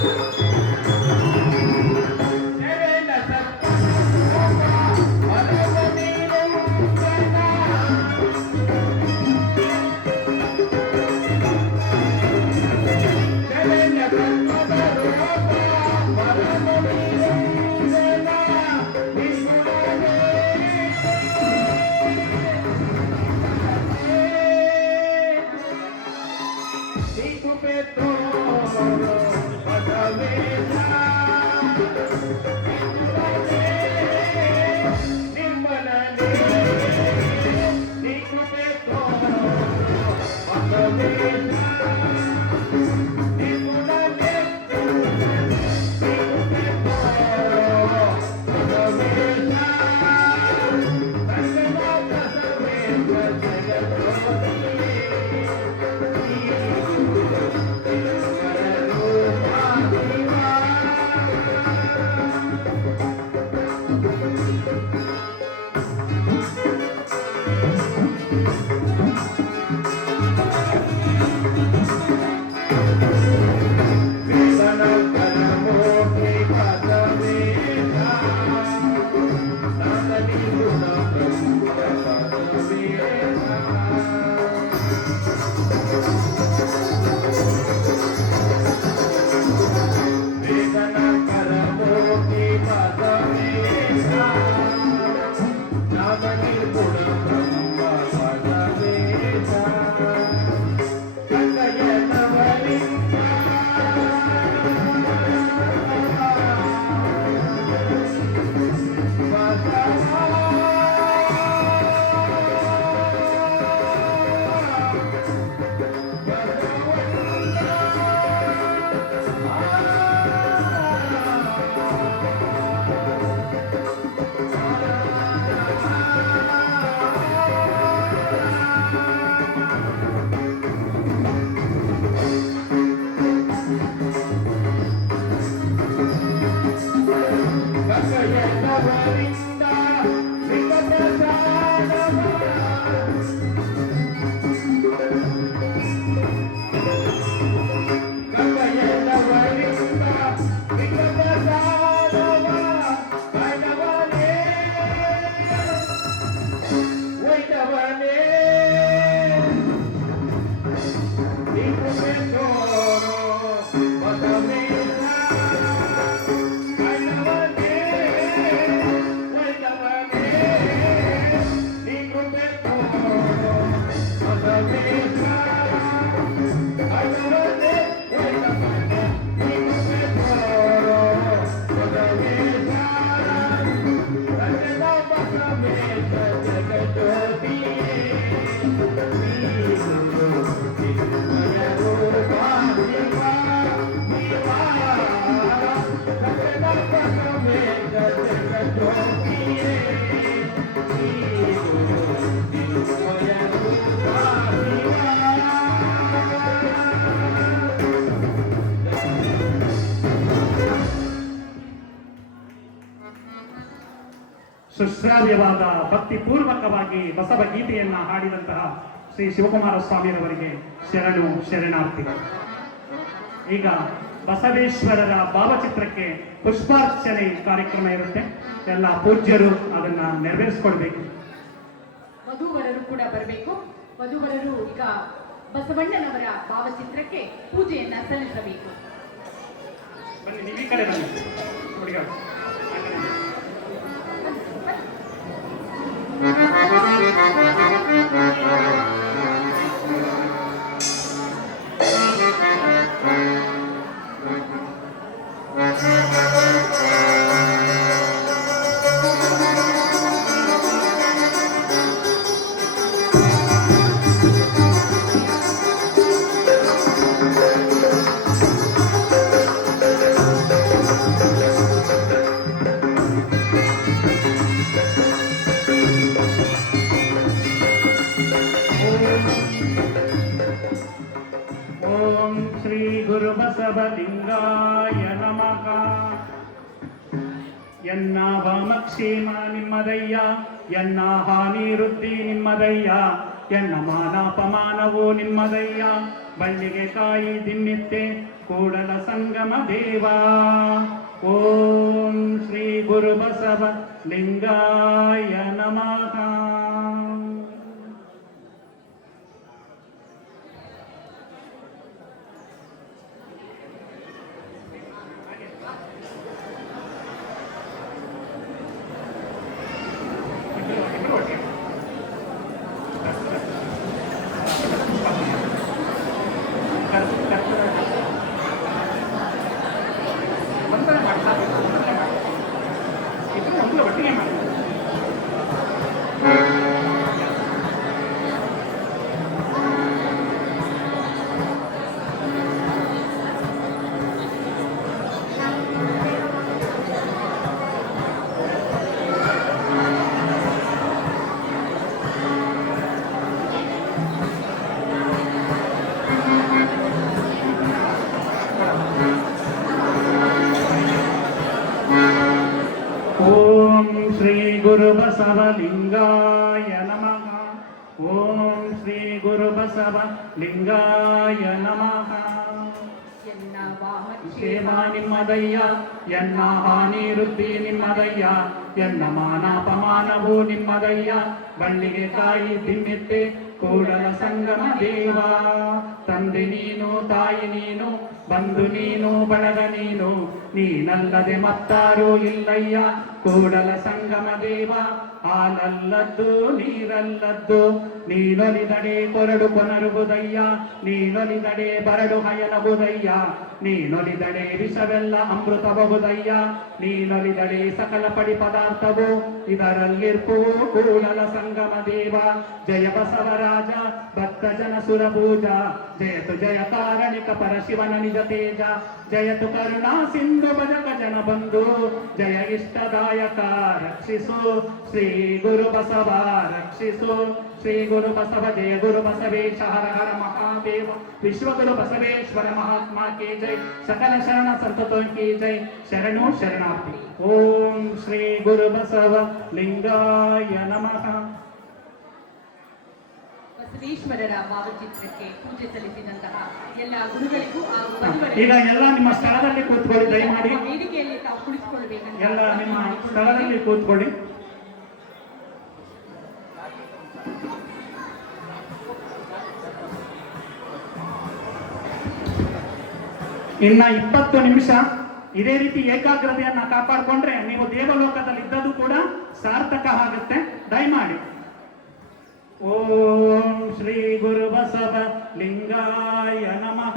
对 ಸುಶ್ರಾವ್ಯವಾದ ಭಕ್ತಿಪೂರ್ವಕವಾಗಿ ಬಸವ ಗೀತೆಯನ್ನ ಹಾಡಿದಂತಹ ಶ್ರೀ ಶಿವಕುಮಾರ ಸ್ವಾಮಿಯವರಿಗೆ ಶರಣು ಶರಣಾರ್ಥಿಗಳು. ಈಗ ಬಸವೇಶ್ವರರ ಭಾವಚಿತ್ರಕ್ಕೆ ಪುಷ್ಪಾರ್ಚನೆ ಕಾರ್ಯಕ್ರಮ ಇರುತ್ತೆ. ಎಲ್ಲ ಪೂಜ್ಯರು ಅದನ್ನ ನೆರವೇರಿಸ್ಕೊಡ್ಬೇಕು. ವಧುವರರು ಕೂಡ ಬರಬೇಕು. ವಧುವರರು ಈಗ ಬಸವಣ್ಣನವರ ಭಾವಚಿತ್ರಕ್ಕೆ ಪೂಜೆಯನ್ನ ಸಲ್ಲಿಸಬೇಕು. ಬನ್ನಿ ನೀವು ಈ ಕಡೆ ಬನ್ನಿ. ಓಂ ಶ್ರೀ ಗುರು ಬಸವಲಿಂಗಾಯ ನಮಃ ಎನ್ನ ವಾಮಕ್ಷೇಮ ನಿಮ್ಮದಯ್ಯ ಎನ್ನ ಹಾನಿ ವೃದ್ಧಿ ನಿಮ್ಮದಯ್ಯ ಎನ್ನ ಮಾನಾಪಮಾನವು ನಿಮ್ಮದಯ್ಯ ಬಳ್ಳಿಗೆ ಕಾಯಿ ದಿನ್ನಿತ್ತೆ ಕೂಡಲ ಸಂಗಮ ದೇವಾ ಓಂ ಶ್ರೀ ಗುರು ಬಸವ ಲಿಂಗಾಯ ನಮಃ ಬಸವ ಲಿಂಗಾಯ ನಮಃ. ನಿಮ್ಮದಯ್ಯ ಎನ್ನ ಹಾನಿ ವೃತ್ತಿ ನಿಮ್ಮದಯ್ಯ ಎನ್ನ ಮಾನಾಪಮಾನವು ನಿಮ್ಮದಯ್ಯ ಬಳ್ಳಿಗೆ ತಾಯಿ ತಿಮ್ಮೆತ್ತೆ ಕೂಡಲ ಸಂಗಮ ದೇವ. ತಂದೆ ನೀನು ತಾಯಿ ನೀನು ಬಂಧು ನೀನು ಬಳಗ ನೀನು ನೀನಲ್ಲದೆ ಮತ್ತಾರೂ ಇಲ್ಲಯ್ಯ ಕೂಡಲ ಸಂಗಮ ದೇವ ಹಾಲಲ್ಲದ್ದು ನೀರಲ್ಲದ್ದು ನೀನೊಲಿದಡೆ ಕೊರಡು ಕೊನರುವುದಯ್ಯ ನೀನೊಲಿದಡೆ ಬರಡು ಹಯನಗುದಯ್ಯ ನೀನೊಲಿದಡೆ ವಿಷವೆಲ್ಲ ಅಮೃತಬಹುದಯ್ಯ ನೀನೊಲಿದಡೆ ಸಕಲ ಪಡಿ ಪದಾರ್ಥವು ಇದರಲ್ಲಿರ್ಪು ಕೂಡಲ ಸಂಗಮ ದೇವ ಜಯ ಬಸವರಾಜ ಭಕ್ತ ಜನ ಸುರ ಪೂಜಾ ಜಯತು ಜಯ ಕಾರಣಿಕ ಪರಶಿವನ ನಿಜ ತೇಜ ಜಯತು ಕರುಣಾ ಸಿಂಧು ಭಜಕ ಜನ ಬಂಧು ಜಯ ಇಷ್ಟದಾಯಕ ರಕ್ಷಿಸು ಶ್ರೀ ಗುರು ಬಸವ ರಕ್ಷಿಸು ಶ್ರೀ ಗುರು ಬಸವ ಜಯ ಗುರು ಬಸವೇಶ ಹರ ಹರ ಮಹಾದೇವ ವಿಶ್ವಗುರು ಬಸವೇಶ್ವರ ಮಹಾತ್ಮ ಕೇ ಜೈ ಸಕಲ ಶರಣ ಸಂತತೋ ಕೇ ಜೈ ಶರಣು ಶರಣಾರ್ಥಿ ಓಂ ಶ್ರೀ ಗುರು ಬಸವ ಲಿಂಗಾಯ ನಮಃ ಬಸವೇಶ್ವರರ ಭಾವಚಿತ್ರಕ್ಕೆ ಪೂಜೆ ಸಲ್ಲಿಸಿದಂತಹ ಎಲ್ಲ ಗುರುಗಳಿಗೂ ಈಗ ಎಲ್ಲ ನಿಮ್ಮ ಸ್ಥಳದಲ್ಲಿ ಕೂತ್ಕೊಳ್ಳಿ ದಯಮಾಡಿ. ವೇದಿಕೆಯಲ್ಲಿ ತಾವು ಕುಳಿತುಕೊಳ್ಬೇಕಂತ ಎಲ್ಲ ನಿಮ್ಮ ಸ್ಥಳದಲ್ಲಿ ಕೂತ್ಕೊಳ್ಳಿ. ಇನ್ನ ಇಪ್ಪತ್ತು ನಿಮಿಷ. ಇದೇ ರೀತಿ ಏಕಾಗ್ರತೆಯನ್ನ ಕಾಪಾಡಿಕೊಂಡ್ರೆ ನೀವು ದೇವಲೋಕದಲ್ಲಿ ಇದ್ದದ್ದು ಕೂಡ ಸಾರ್ಥಕ ಆಗುತ್ತೆ. ದಯಮಾಡಿ. ಓಂ ಶ್ರೀ ಗುರು ಬಸವ ಲಿಂಗಾಯ ನಮಃ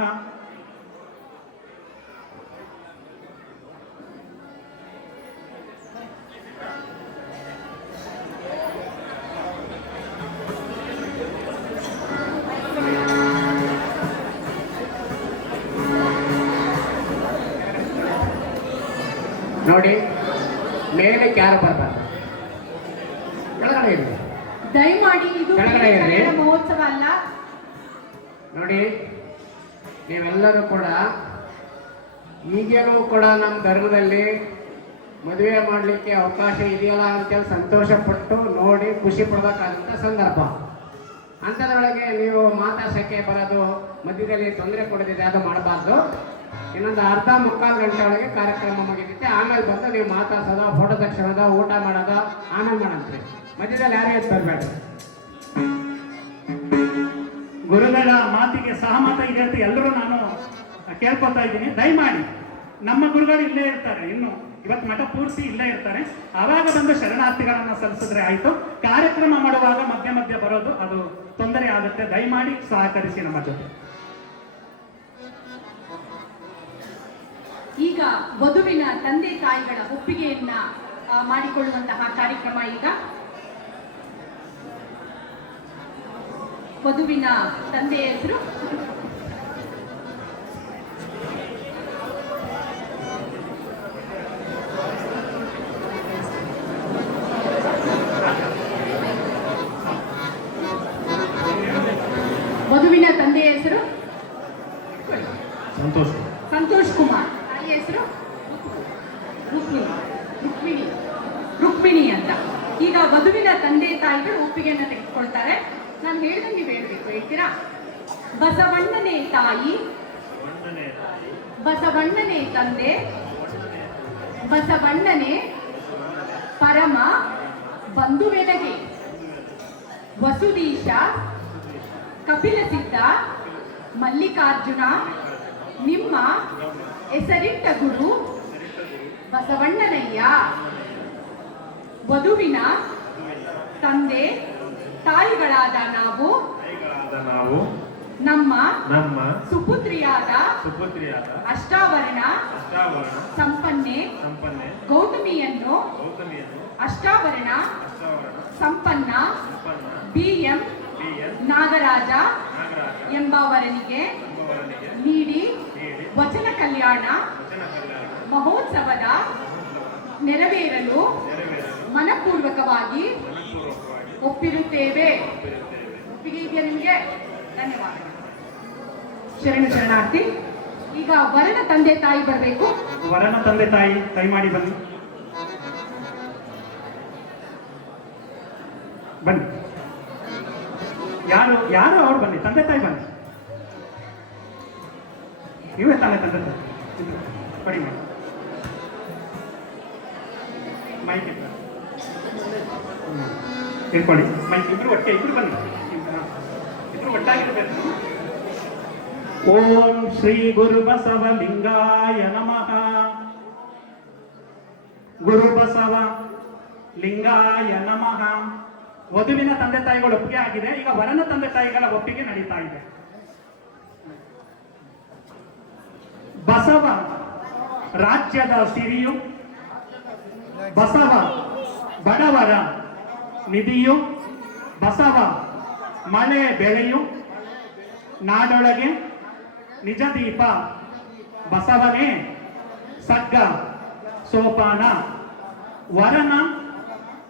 ನೋಡಿ ಮೇಲೆ ಯಾರು ಬರ್ಬಾರ್ದು ಕೆಳಗಡೆ ಇರಿ ದಯಮಾಡಿ ಇದು. ಕನ್ನಡ ಮಹೋತ್ಸವ ಅಲ್ಲ. ನೋಡಿ ನೀವೆಲ್ಲರೂ ಕೂಡ ಈಗಲೂ ಕೂಡ ನಮ್ಮ ಧರ್ಮದಲ್ಲಿ ಮದುವೆ ಮಾಡಲಿಕ್ಕೆ ಅವಕಾಶ ಇದೆಯಲ್ಲ ಅಂತೇಳಿ ಸಂತೋಷಪಟ್ಟು ನೋಡಿ ಖುಷಿ ಪಡಬೇಕಾದಂಥ ಸಂದರ್ಭ. ಅಂಥದ್ರೊಳಗೆ ನೀವು ಮಾತಾಡ್ಸೋಕ್ಕೆ ಬರೋದು ಮಧ್ಯದಲ್ಲಿ ತೊಂದರೆ ಕೊಡೋದಿದೆ ಅದು ಮಾಡಬಾರ್ದು. ಇನ್ನೊಂದು ಅರ್ಧ ಮುಕ್ಕಾಲು ಗಂಟೆ ಒಳಗೆ ಕಾರ್ಯಕ್ರಮ ಮುಗಿತೈತೆ ಆಮೇಲೆ ಬಂದು ನೀವು ಮಾತಾಡ್ಸೋದ ಫೋಟೋ ತಕ್ಷಣದ ಊಟ ಮಾಡೋದ, ಆಮೇಲೆ ಮಾಡಂತ್ರಿ ಮಧ್ಯದಲ್ಲಿ ಯಾರು ಬರಬೇಡ. ಗುರುಗಳ ಮಾತಿಗೆ ಸಹಮತ ಇದೆ ಅಂತ ಎಲ್ಲರೂ ನಾನು ಕೇಳ್ಕೊತಾ ಇದ್ದೀನಿ. ದಯಮಾಡಿ, ನಮ್ಮ ಗುರುಗಳು ಇಲ್ಲೇ ಇರ್ತಾರೆ. ಇನ್ನು ಇವತ್ತು ಮಠ ಪೂರ್ತಿ ಇಲ್ಲೇ ಇರ್ತಾರೆ. ಆವಾಗ ಬಂದು ಶರಣಾರ್ಥಿಗಳನ್ನ ಸಲ್ಲಿಸಿದ್ರೆ ಆಯ್ತು. ಕಾರ್ಯಕ್ರಮ ಮಾಡುವಾಗ ಮಧ್ಯ ಮಧ್ಯ ಬರೋದು ಅದು ತೊಂದರೆ ಆಗುತ್ತೆ. ದಯಮಾಡಿ ಸಹಕರಿಸಿ ನಮ್ಮ ಜೊತೆ. ಈಗ ವಧುವಿನ ತಂದೆ ತಾಯಿಗಳ ಒಪ್ಪಿಗೆಯನ್ನ ಮಾಡಿಕೊಳ್ಳುವಂತಹ ಕಾರ್ಯಕ್ರಮ ಈಗ. ವಧುವಿನ ತಂದೆಯ ಹೆಸರು ಬಸವಣ್ಣನೇ ತಾಯಿ. ಬಸವಣ್ಣನೇ ತಂದೆ. ಬಸವಣ್ಣನೇ ಪರಮ ಬಂಧುವೆನಗೆ. ವಸುದೀಶ ಕಪಿಲಸಿದ್ಧ ಮಲ್ಲಿಕಾರ್ಜುನ ನಿಮ್ಮ ಹೆಸರಿಟ್ಟ ಗುರು ಬಸವಣ್ಣನಯ್ಯ. ವಧುವಿನ ತಂದೆ ತಾಯಿಗಳಾದ ನಾವು. ತಾಯಿಗಳಾದ ನಾವು. ನಮ್ಮ ನಮ್ಮ ಸುಪುತ್ರಿಯಾದ ಸುಪುತ್ರಿಯಾದ ಅಷ್ಟಾವರಣ ಅಷ್ಟಾವರಣ ಸಂಪನ್ನೆ ಸಂಪನ್ನೆ ಗೌತಮಿಯನ್ನು ಗೌತಮಿಯನ್ನು ಅಷ್ಟಾವರಣ ಅಷ್ಟಾವರಣ ಸಂಪನ್ನ ಸಂಪನ್ನ ಬಿ ಎಂ ಎನ್ ನಾಗರಾಜ ಎಂಬವರನಿಗೆ ನೀಡಿ ವಚನ ಕಲ್ಯಾಣ ಮಹೋತ್ಸವದ ನೆರವೇರಲು ಮನಪೂರ್ವಕವಾಗಿ ಒಪ್ಪಿರುತ್ತೇವೆ. ಒಪ್ಪಿಗೆ ಇದೆಯಾ ನಿಮಗೆ? ಧನ್ಯವಾದಗಳು. ಶರಣ ಶರಣಾರ್ಥಿ. ಈಗ ವರನ ತಂದೆ ತಾಯಿ ಬರಬೇಕು. ವರನ ತಂದೆ ತಾಯಿ ದಯಮಾಡಿ ಬನ್ನಿ. ಬನ್ನಿ. ಯಾರು ಯಾರು ಅವ್ರು ಬನ್ನಿ? ತಂದೆ ತಾಯಿ ಬನ್ನಿ. ಇವೇ ತಾನೇ ತಂದೆ ತಾಯಿ. ಬಡಿ ಮಾಡಿ. ಮೈಕ್. ಇಟ್ಕೊಳ್ಳಿ. ಮೈಕ್, ಇಬ್ರು ಒಟ್ಟೆ ಇಬ್ರು ಬನ್ನಿ. ಇಬ್ರು ಒಟ್ಟಾಗಿರ್ಬೇಕು. ಓಂ ಶ್ರೀ ಗುರು ಬಸವ ಲಿಂಗಾಯ ನಮಃ. ಗುರು ಬಸವ ಲಿಂಗಾಯ ನಮಃ. ವಧುವಿನ ತಂದೆ ತಾಯಿಗಳ ಒಪ್ಪಿಗೆ ಆಗಿದೆ. ಈಗ ವರನ ತಂದೆ ತಾಯಿಗಳ ಒಪ್ಪಿಗೆ ನಡೀತಾ ಇದೆ. ಬಸವ ರಾಜ್ಯದ ಸಿರಿಯು, ಬಸವ ಬಡವರ ನಿಧಿಯು, ಬಸವ ಮಳೆ ಬೆಳೆಯು, ನಾಡೊಳಗೆ ನಿಜ ದೀಪ ಬಸವನೇ, ಸಗ್ಗ, ಸೋಪಾನ, ವರನ,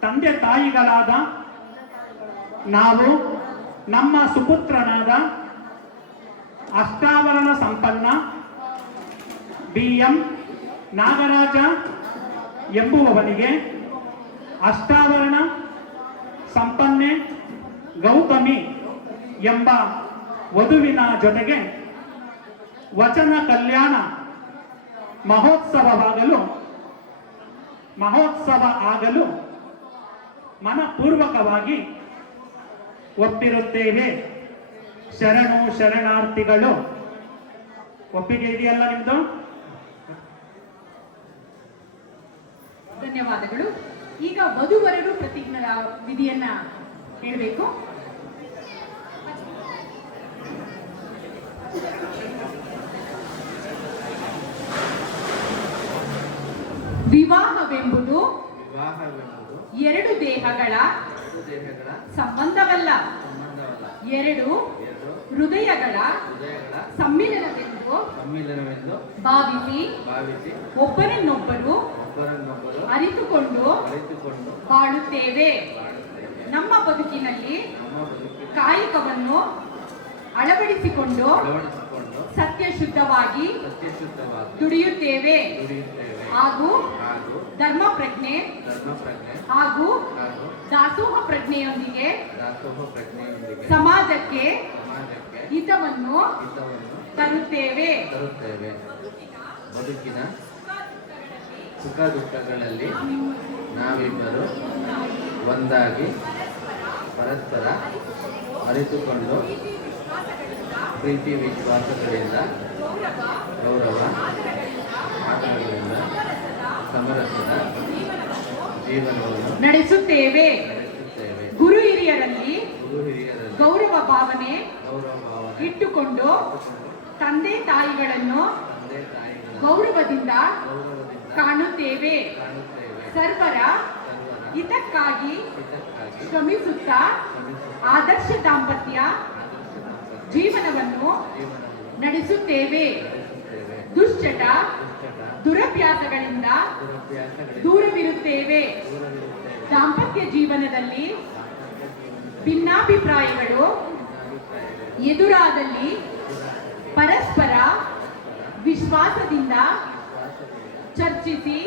ತಂದೆ ತಾಯಿಗಳಾದ ನಾವು, ನಮ್ಮ ಸುಪುತ್ರನಾದ ಅಷ್ಟಾವರಣ ಸಂಪನ್ನ, ಬಿ ಎಂ ನಾಗರಾಜ ಎಂಬುವವನಿಗೆ ಅಷ್ಟಾವರಣ ಸಂಪನ್ನೆ ಗೌತಮಿ ಎಂಬ ವಧುವಿನ ಜೊತೆಗೆ ವಚನ ಕಲ್ಯಾಣ ಮಹೋತ್ಸವವಾಗಲು, ಮಹೋತ್ಸವ ಆಗಲು ಮನಪೂರ್ವಕವಾಗಿ ಒಪ್ಪಿರುತ್ತೇವೆ. ಶರಣು ಶರಣಾರ್ಥಿಗಳು, ಒಪ್ಪಿಗೆ ಇದೆಯಲ್ಲ ನಿಮ್ದು? ಧನ್ಯವಾದಗಳು. ಈಗ ವಧುವರರು ಪ್ರತಿಜ್ಞಾ ವಿಧಿಯನ್ನ ಹೇಳಬೇಕು. ವಿವಾಹವೆಂಬುದು ಎರಡು ದೇಹಗಳ ಸಂಬಂಧವಲ್ಲ. ಎರಡು ಹೃದಯಗಳ ಸಮ್ಮಿಲನವೆಂದು ಭಾವಿಸಿ ಒಬ್ಬರನ್ನೊಬ್ಬರು ಅರಿತುಕೊಂಡು ಬಾಳುತ್ತೇವೆ. ನಮ್ಮ ಬದುಕಿನಲ್ಲಿ ಕಾಯಕವನ್ನು ಅಳವಡಿಸಿಕೊಂಡು ಅಳವಡಿಸಿಕೊಂಡು ಸತ್ಯ ಶುದ್ಧವಾಗಿ ಸತ್ಯಶುದ್ಧವಾಗಿ ದುಡಿಯುತ್ತೇವೆ. ಹಾಗೂ ಹಾಗೂ ಧರ್ಮ ಪ್ರಜ್ಞೆ ಹಾಗೂ ದಾಸೋಹ ಪ್ರಜ್ಞೆಯೊಂದಿಗೆ ಸಮಾಜಕ್ಕೆ ಹಿತವನ್ನು ತರುತ್ತೇವೆ. ತರುತ್ತೇವೆ. ಬದುಕಿನ ಸುಖ ದುಃಖಗಳಲ್ಲಿ ನಾವಿಬ್ಬರು ಒಂದಾಗಿ ಪರಸ್ಪರ ಅರಿತುಕೊಂಡು ಪ್ರೀತಿ ವಿಶ್ವಾಸಗಳಿಂದ ಗೌರವ ಆದರಗಳಿಂದ ಸಮರಸದ ಜೀವನವನ್ನು ನಡೆಸುತ್ತೇವೆ. ಗುರು ಹಿರಿಯರಲ್ಲಿ ಗೌರವ ಭಾವನೆ ಇಟ್ಟುಕೊಂಡು ತಂದೆ ತಾಯಿಗಳನ್ನು ಗೌರವದಿಂದ ಕಾಣುತ್ತೇವೆ. ಸರ್ವರ ಹಿತಕ್ಕಾಗಿ ಶ್ರಮಿಸುತ್ತಾ ಆದರ್ಶ ದಾಂಪತ್ಯ ಜೀವನವನ್ನು ನಡೆಸುತ್ತೇವೆ. ದುಶ್ಚಟ ದುರಭ್ಯಾಸಗಳಿಂದ ದೂರವಿರುತ್ತೇವೆ. ದಾಂಪತ್ಯ ಜೀವನದಲ್ಲಿ ಭಿನ್ನಾಭಿಪ್ರಾಯಗಳು ಎದುರಾದಲ್ಲಿ ಪರಸ್ಪರ ವಿಶ್ವಾಸದಿಂದ ಚರ್ಚಿಸಿ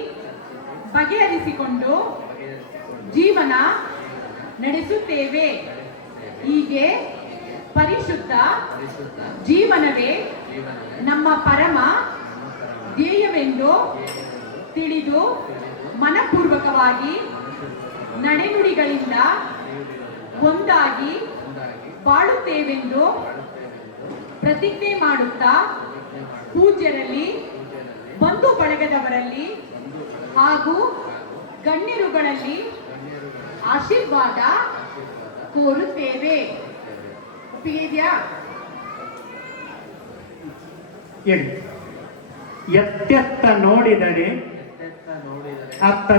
ಬಗೆಹರಿಸಿಕೊಂಡು ಜೀವನ ನಡೆಸುತ್ತೇವೆ. ಹೀಗೆ ಪರಿಶುದ್ಧ ಜೀವನವೇ ನಮ್ಮ ಪರಮ ಧ್ಯೇಯವೆಂದು ತಿಳಿದು ಮನಪೂರ್ವಕವಾಗಿ ನಡೆನುಡಿಗಳಿಂದ ಒಂದಾಗಿ ಬಾಳುತ್ತೇವೆಂದು ಪ್ರತಿಜ್ಞೆ ಮಾಡುತ್ತಾ ಪೂಜ್ಯರಲ್ಲಿ, ಬಂಧು ಬಳಗದವರಲ್ಲಿ ಹಾಗೂ ಗಣ್ಯರುಗಳಲ್ಲಿ ಆಶೀರ್ವಾದ ಕೋರುತ್ತೇವೆ. ಒಪ್ಪಿಗೆ ಇದೆಯಾ ಎತ್ತೆತ್ತ ನೋಡಿದರೆ ಅತ್ತ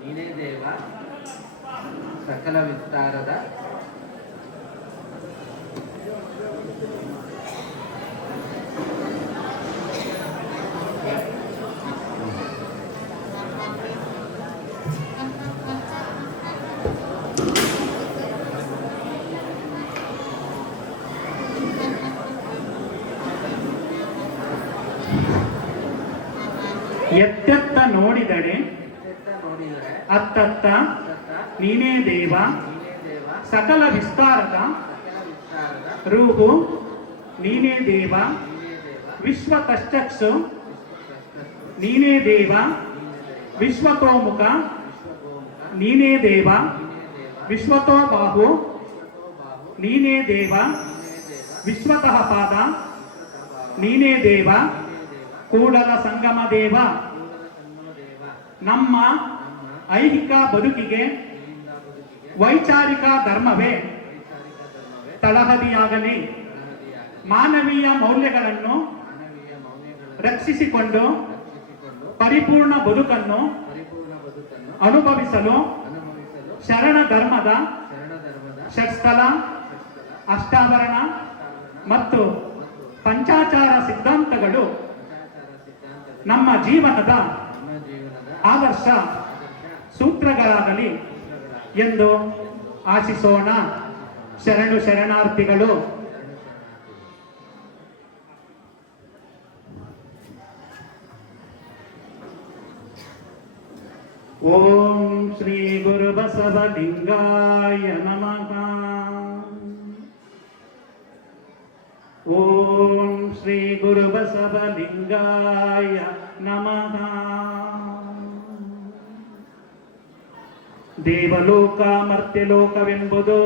ನೀನೇ ದೇವ ಸಕಲ ವಿಸ್ತಾರದ ಎತ್ತೆತ್ತ ನೋಡಿದರೆ, ಅತ್ತತ್ತ ನೀನೇ ದೇವ, ಸಕಲ ವಿಸ್ತಾರದ ರೂಹು ನೀನೇ ದೇವ, ವಿಶ್ವ ಕಷ್ಟಕ್ಷು ನೀನೇ ದೇವ ವಿಶ್ವತೋಮುಖ ನೀನೇ ದೇವ ವಿಶ್ವತೋ ಬಾಹು ನೀನೇ ದೇವ ವಿಶ್ವತಃ ಪಾದ ನೀನೇ ದೇವ, ಕೂಡಲ ಸಂಗಮ ದೇವ. ನಮ್ಮ ಐಹಿಕ ಬದುಕಿಗೆ ವೈಚಾರಿಕ ಧರ್ಮವೇ ತಳಹದಿಯಾಗಲಿ ಮಾನವೀಯ ಮೌಲ್ಯಗಳನ್ನು ರಕ್ಷಿಸಿಕೊಂಡು ಪರಿಪೂರ್ಣ ಬದುಕನ್ನು ಅನುಭವಿಸಲು ಶರಣ ಧರ್ಮದ ಷಟ್ಸ್ಥಲ ಅಷ್ಟಾಭರಣ ಮತ್ತು ಪಂಚಾಚಾರ ಸಿದ್ಧಾಂತಗಳು ನಮ್ಮ ಜೀವನದ ಆದರ್ಶ ವರ್ಷ ಸೂತ್ರಗಳಾಗಲಿ ಸೂತ್ರಗಳಾಗಿ ಎಂದು ಆಶಿಸೋಣ. ಶರಣು ಶರಣಾರ್ಥಿಗಳು ಶರಣಾರ್ಥಿಗಳು. ಓಂ ಶ್ರೀ ಗುರು ಬಸವಲಿಂಗಾಯ ನಮಃ. ಓಂ ಶ್ರೀ ಗುರು ಬಸವಲಿಂಗಾಯ ನಮಃ. ದೇವಲೋಕ ಮರ್ತ್ಯಲೋಕವೆಂಬುದು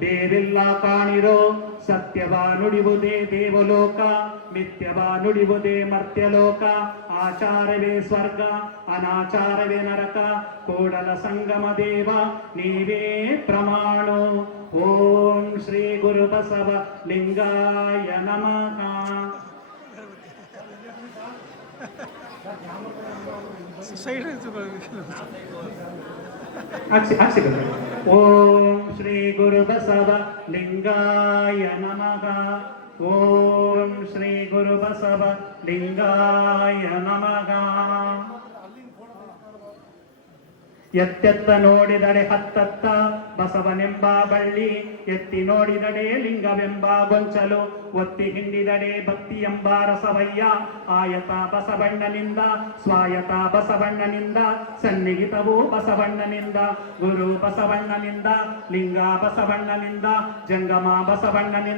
ದೇವಿಲ್ಲ ಕಾಣಿರೋ ಸತ್ಯವ ನುಡಿವುದೇ ದೇವಲೋಕ ಮಿಥ್ಯವ ನುಡಿವುದೇ ಮರ್ತ್ಯಲೋಕ, ಆಚಾರವೇ ಸ್ವರ್ಗ, ಅನಾಚಾರವೇ ನರಕ, ಕೋಡಲ ಸಂಗಮ ದೇವ, ನೀವೇ ಪ್ರಮಾಣೋ. ಓಂ ಶ್ರೀ ಗುರು ಬಸವ ಲಿಂಗಾಯ ನಮಃ. ಹಾಕ್ಸಿ ಹಾಕ್ಸಿಕೊಳ್ಳಿ ಓಂ ಶ್ರೀ ಗುರು ಬಸವ ಲಿಂಗಾಯ ನಮಃ. ಓಂ ಶ್ರೀ ಗುರು ಬಸವ ಲಿಂಗಾಯ ನಮಃ. ಎತ್ತೆತ್ತ ನೋಡಿದಡೆ ಹತ್ತತ್ತ, ಬಸವನೆಂಬ ಬಳ್ಳಿ. ಎತ್ತಿ ನೋಡಿದಡೆ ಲಿಂಗವೆಂಬ ಗೊಂಚಲು. ಒತ್ತಿ ಹಿಂಡಿದಡೆ ಭಕ್ತಿ ಎಂಬ ರಸವಯ್ಯ. ಆಯತ ಬಸವಣ್ಣನಿಂದ, ಸ್ವಾಯತ ಬಸವಣ್ಣನಿಂದ. ಸನ್ನಿಹಿತವು ಬಸವಣ್ಣನಿಂದ. ಗುರು ಬಸವಣ್ಣನಿಂದ, ಲಿಂಗ ಬಸವಣ್ಣನಿಂದ. ಜಂಗಮ ಬಸವಣ್ಣನಿಂದ.